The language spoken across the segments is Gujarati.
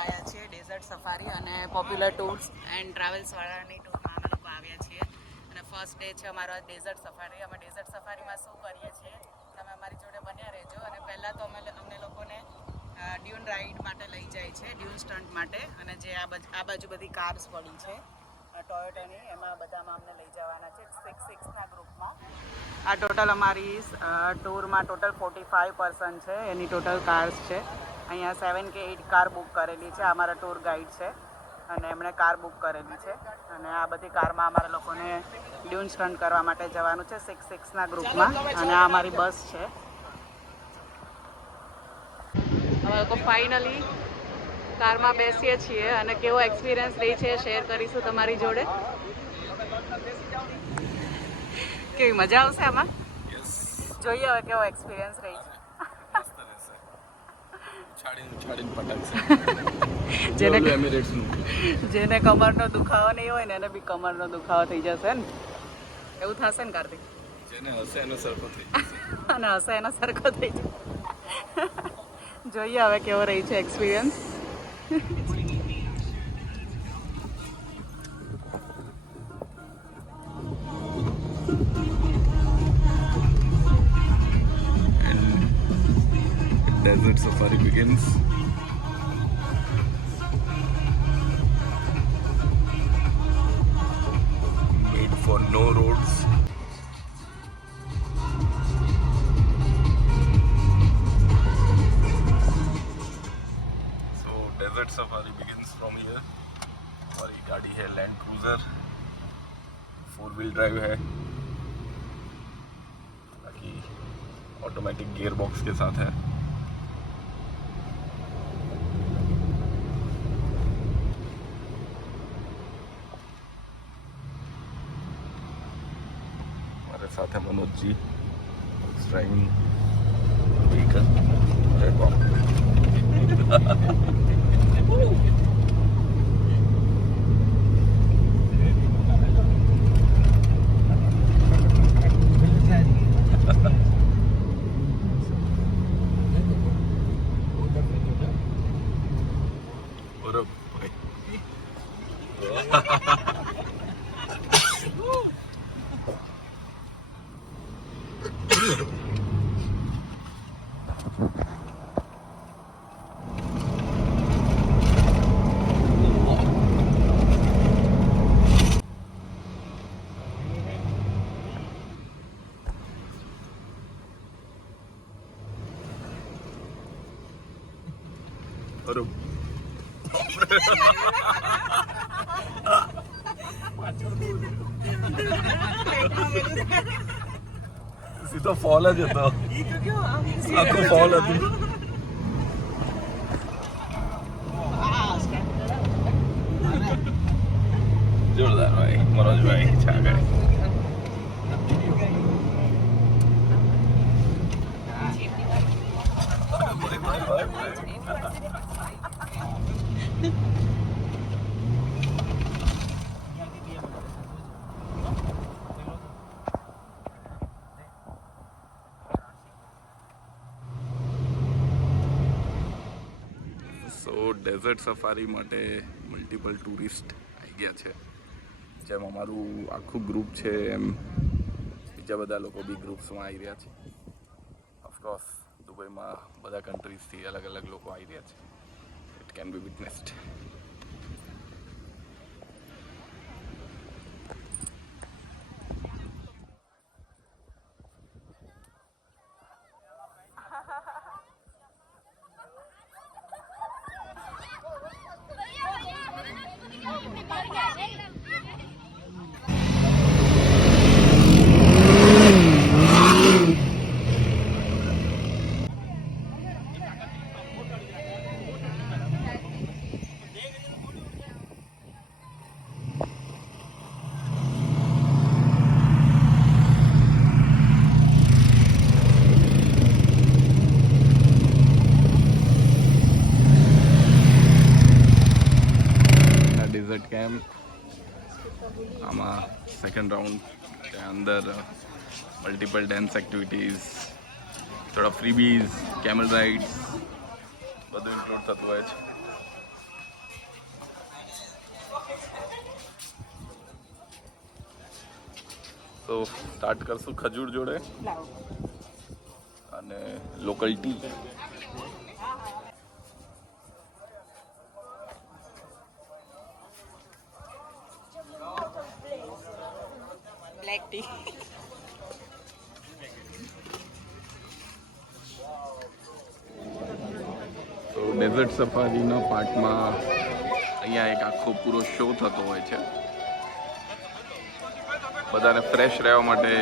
આવ્યા છીએ ડેઝર્ટ સફારી અને પોપ્યુલર ટૂર્સ એન્ડ ટ્રાવેલ્સવાળાની ટૂરમાં અમે લોકો આવ્યા છીએ અને ફર્સ્ટ ડે છે અમારો ડેઝર્ટ સફારી. અમે ડેઝર્ટ સફારીમાં શું કરીએ છીએ તમે અમારી જોડે બન્યા રહેજો. અને પહેલાં તો અમને લોકોને ડ્યુન રાઇડ માટે લઈ જાય છે, ડ્યુન સ્ટન્ટ માટે. અને જે આ બાજુ બધી કાર્સ પડી છે ટોયોટાની, એમાં બધામાં અમને લઈ જવાના છે 6-6ના ગ્રુપમાં. આ ટોટલ અમારી ટૂરમાં ટોટલ 45 પર્સન છે, એની ટોટલ કાર્સ છે. અહીંયા 7 કે 8 કાર બુક કરેલી છે. અમારા ટૂર ગાઈડ છે અને એમણે કાર બુક કરેલી છે. અને આ બધી કારમાં અમારા લોકોને ડ્યુન સ્ટન્ટ કરવા માટે જવાનું છે 6-6ના ગ્રુપમાં. અને આ અમારી બસ છે. અમે લોકો ફાઇનલી કારમાં બેસીએ છીએ અને કેવો એક્સપિરિયન્સ રહી છે શેર કરીશું તમારી જોડે. કેવી મજા આવશે આમાં? જોઈએ હવે કેવો એક્સપિરિયન્સ રહી છે. જેને કમરનો દુખાવો નહીં હોય ને એને બી કમરનો દુખાવો થઈ જશે ને, એવું થશે ને કાર્તિક? જેને હશે એનો સરખો થઈ જશે અને હશે એનો સરખો થઈ જશે. જોઈએ હવે કેવો રહી છે experience. Desert safari begins. Made for no roads. So desert safari begins from here. और ये गाड़ी है लैंड क्रूजर, 4-wheel ड्राइव है, बाकी ऑटोमेटिक गियर बॉक्स के साथ है. हमारे साथ है मनोज जी, ड्राइविंग व्हीकल. સીધો ફોલ જ હતો, આખો ફોલ હતું. જોરદાર ભાઈ, મનોજભાઈ છા ગए. ડેઝર્ટ સફારી માટે મલ્ટિપલ ટુરિસ્ટ આવી ગયા છે. જેમ અમારું આખું ગ્રુપ છે એમ બીજા બધા લોકો બી ગ્રુપ્સમાં આવી રહ્યા છે. ઓફકોર્સ દુબઈમાં બધા કન્ટ્રીઝથી અલગ અલગ લોકો આવી રહ્યા છે. It can be witnessed. Camp આમાં સેકન્ડ રાઉન્ડ અંદર મલ્ટિપલ ડાન્સ એક્ટિવિટીઝ, થોડા ફ્રીબીઝ, કેમલ રાઇડ્સ બધું ઇન્ક્લુડ થતું હોય છે. તો સ્ટાર્ટ કરશું ખજૂર જોડે અને લોકલ ટી. Black tea. તો ડેઝર્ટ સફારીના પાર્ટમાં અહીંયા એક આખો પૂરો શો થતો હોય છે. બધાને ફ્રેશ રહેવા માટે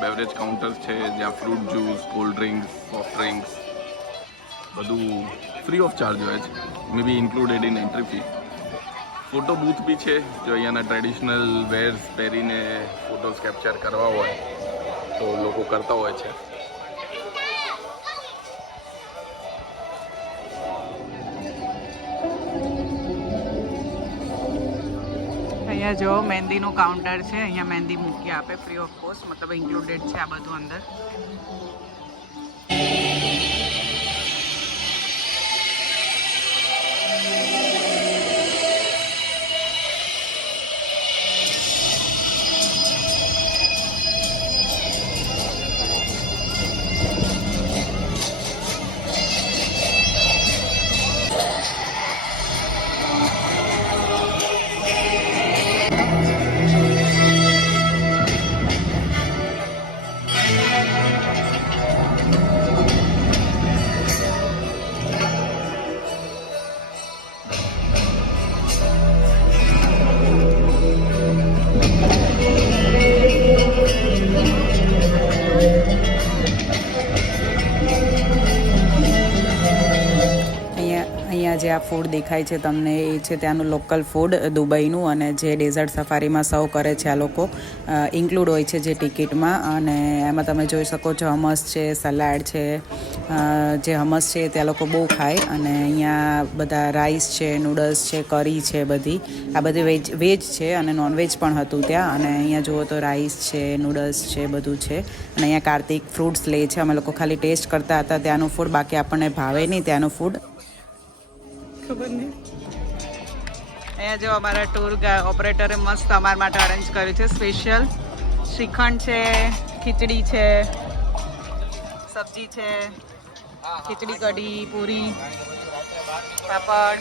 બેવરેજ કાઉન્ટર્સ છે જ્યાં fruit juice, cold drinks, soft drinks બધું ફ્રી ઓફ ચાર્જ હોય છે, may be included in entry fee. Photo booth બી છે જો અહીંયાના ટ્રેડિશનલ વેર્સ પહેરીને ફોટોઝ કેપ્ચર કરવા હોય તો લોકો કરતા હોય છે. અહીંયા જો મહેંદીનું કાઉન્ટર છે, અહીંયા મહેંદી મૂકી આપે ફ્રી ઓફ કોસ્ટ, મતલબ ઇન્ક્લુડેડ છે આ બધું અંદર. અહીંયા જે આ ફૂડ દેખાય છે તમને એ છે ત્યાંનું લોકલ ફૂડ દુબઈનું, અને જે ડેઝર્ટ સફારીમાં સર્વ કરે છે આ લોકો, ઇન્ક્લુડ હોય છે જે ટિકિટમાં. અને એમાં તમે જોઈ શકો છો હમસ છે, સલાડ છે. જે હમસ છે ત્યાં લોકો બહુ ખાય. અને અહીંયા બધા રાઈસ છે, નૂડલ્સ છે, કરી છે, બધી આ બધી વેજ છે અને નોનવેજ પણ હતું ત્યાં. અને અહીંયા જુઓ તો રાઈસ છે, નૂડલ્સ છે, બધું છે. અને અહીંયા કાર્તિક ફ્રૂટ્સ લે છે. અમે લોકો ખાલી ટેસ્ટ કરતા હતા ત્યાંનું ફૂડ, બાકી આપણને ભાવે નહીં ત્યાંનું ફૂડ. અહીંયા જો અમારા ટૂર ઓપરેટરે મસ્ત અમારા માટે અરેન્જ કર્યું છે સ્પેશિયલ. શ્રીખંડ છે, ખીચડી છે, સબ્જી છે, ખીચડી કઢી, પૂરી, પાપડ.